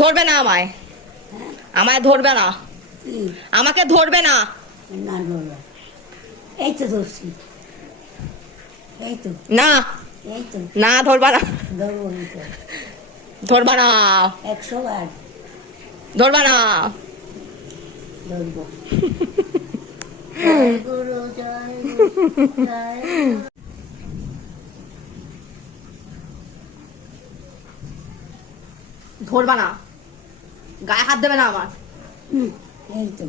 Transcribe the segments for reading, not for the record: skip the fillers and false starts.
ধরবে না আমায়, আমায় ধরবে না, আমাকে ধরবে না। না ধরবে, এই তো ধরছি, এই তো, না এই তো না, ধরবা না, ধরবো, এই তো ধরবা না, 100 বার ধরবা না। ধরবো। জয় গুরু, জয় গুরু, জয় গুরু। ধরবা না, গায়ে হাত দেবে না আমার। এই তো,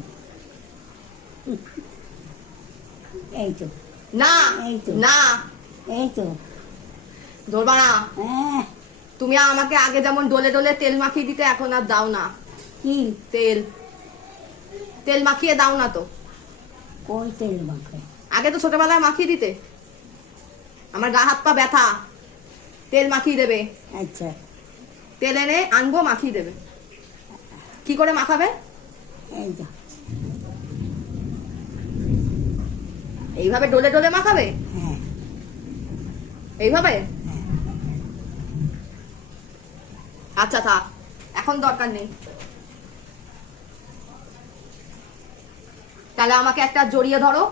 এই তো, না এই তো, না, এই তো, ধরবা না। হ্যাঁ। তুমি আমাকে আগে যেমন ডলে ডলে তেল মাখিয়ে দিতে, এখন আর দাও না। কি তেল, তেল মাখিয়ে দাও না তো। কই তেল মাখে? আগে তো ছোটবেলায় মাখিয়ে দিতে। আমার গা হাত পা ব্যথা, তেল মাখিয়ে দেবে। আচ্ছা, তেল এনে আনবো, মাখিয়ে দেবে। কি করে মাখাবে? এই তো, এইভাবে ডলে ডলে মাখাবে? হ্যাঁ, এইভাবে? হ্যাঁ। আচ্ছা থাক, এখন দরকার নেই। তাহলে আমাকে একটা জড়িয়ে ধরো।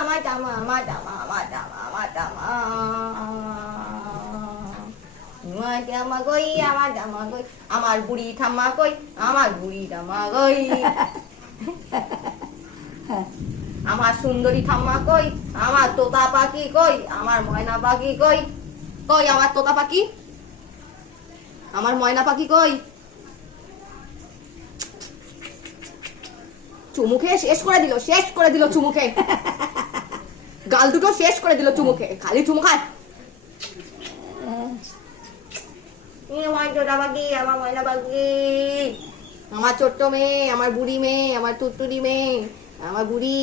আমার জামা, আমার জামা, আমার জামা, আমার জামা, আমার জামা গই, আমার জামা গই, আমার বুড়ি ঠাম্মা কই, আমার বুড়ি ঠাম্মা গই, আমার সুন্দরী ঠাম্মা কই, আমার তোতা পাখি কই, আমার ময়না পাখি কই, কই আমার তোতা পাখি, আমার ময়না পাখি কই। চুমুকে শেষ করে দিল, শেষ করে দিল চুমুকে। গাল দুটো শেষ করে দিল চুমুকে, খালি চুমু খায়। আমার তোতা পাখি, আমার ময়না পাখি, আমার ছোট্ট মেয়ে, আমার বুড়ি মেয়ে, আমার তুত্তুরি মেয়ে, আমার বুড়ি।